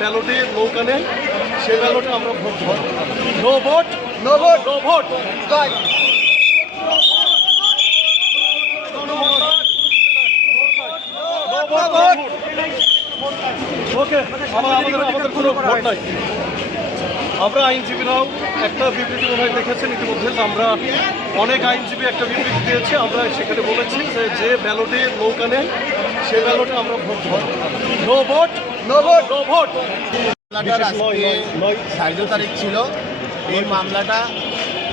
ব্যালটে নৌকা নেই সে ব্যালটে আমরা ভোট দেব। No vote, no vote, no vote. Okay, আমাদের কোনো ভোট নাই। আমরা আইনজীবীরাও একটা বিবৃতি বোধহয় দেখেছেন ইতিমধ্যে, আমরা অনেক আইনজীবী একটা বিবৃতি দিয়েছে। আমরা সেখানে বলেছি যে ব্যালটে নৌকা নেই সে ব্যালটে আমরা ভোট দেব। No vote, no vote, no vote. ধার্য তারিখ ছিল, এই মামলাটা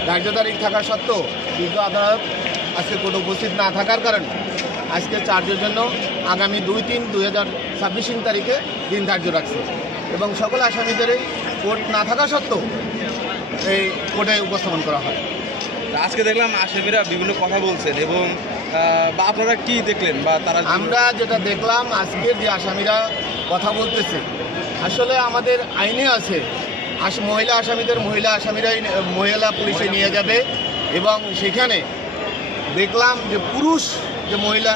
ধার্য তারিখ থাকা সত্ত্বেও বিজ্ঞ আদালত আজকে কোর্টে উপস্থিত না থাকার কারণে আজকে চার্জের জন্য আগামী 2-3-2026 তারিখে দিন ধার্য রাখছে এবং সকল আসামিদের কোর্ট না থাকা সত্ত্বেও এই কোর্টে উপস্থাপন করা হয়। আজকে দেখলাম আসামিরা বিভিন্ন কথা বলছেন এবং বা আপনারা কি দেখলেন বা তারা? আমরা যেটা দেখলাম আজকের যে আসামিরা কথা বলতেছে, আসলে আমাদের আইনে আছে মহিলা আসামিদের মহিলা পুলিশে নিয়ে যাবে এবং সেখানে দেখলাম যে পুরুষ যে মহিলা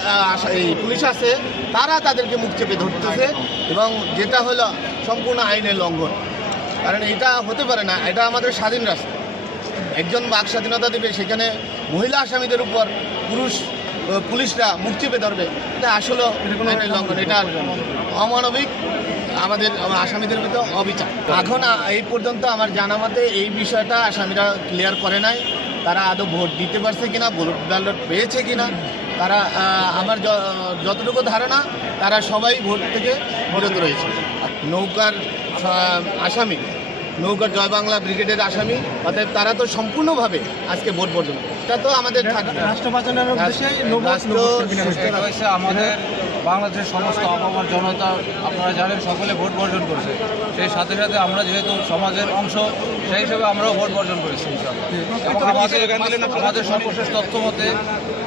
এই পুলিশ আছে তারা তাদেরকে মুখ চেপে ধরতেছে এবং যেটা হলো সম্পূর্ণ আইনের লঙ্ঘন। কারণ এটা হতে পারে না, এটা আমাদের স্বাধীন রাষ্ট্র, একজন বাক স্বাধীনতা দেবে, সেখানে মহিলা আসামিদের উপর পুলিশরা মুখ চেপে ধরবে, এটা আসলে আইনের লঙ্ঘন, এটা অমানবিক, আমাদের আসামিদের ভিতরে অবিচার। এখন এই পর্যন্ত আমার জানা মতে এই বিষয়টা আসামিরা ক্লিয়ার করে নাই, তারা আদৌ ভোট দিতে পারছে কিনা, ভোট ব্যালট পেয়েছে কিনা। তারা আমার যতটুকু ধারণা তারা সবাই ভোট থেকে বিরত রয়েছে। নৌকার আসামি, নৌকার জয় বাংলা ব্রিগেডের আসামি, অতএব তারা তো সম্পূর্ণভাবে আজকে ভোট বর্জন। এটা তো আমাদের রাষ্ট্র বাঁচানোর উদ্দেশ্যে আমাদের বাংলাদেশের সমস্ত আপামর জনতা, আপনারা জানেন, সকলে ভোট বর্জন করছে। সেই সাথে সাথে আমরা যেহেতু সমাজের অংশ, সেই হিসেবে আমরাও ভোট বর্জন করেছি আমাদের সর্বশেষ তথ্য মতে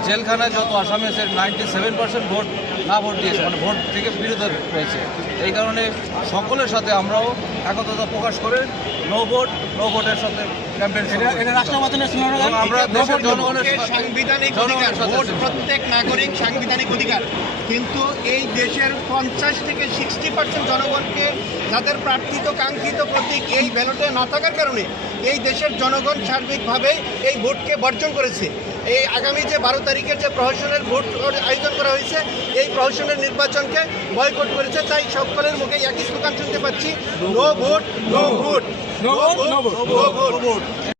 জেলখানায় যত আসামি আছে 97% ভোট দিয়েছে, মানে ভোট থেকে বিরত রয়েছে। এই কারণে সকলের সাথে আমরাও একতা প্রকাশ করে নো ভোটের সাথে ক্যাম্পেইন আমরা দেশের জনগণের সাংবিধানিক অধিকার, ভোট প্রত্যেক নাগরিক সাংবিধানিক অধিকার, কিন্তু এই দেশের 50-60% জনগণকে যাদের প্রার্থিত কাঙ্ক্ষিত প্রতীক এই ব্যালটে না থাকার কারণে এই দেশের জনগণ সার্বিকভাবে এই ভোটকে বর্জন করেছে। এই আগামী যে 12 তারিখের যে প্রহসনের ভোট আয়োজন করা হয়েছে, এই প্রহসনের নির্বাচনকে বয়কট করেছে। তাই সকলের মুখে একই স্লোগান শুনতে পাচ্ছি, no vote, no vote, no vote, no vote.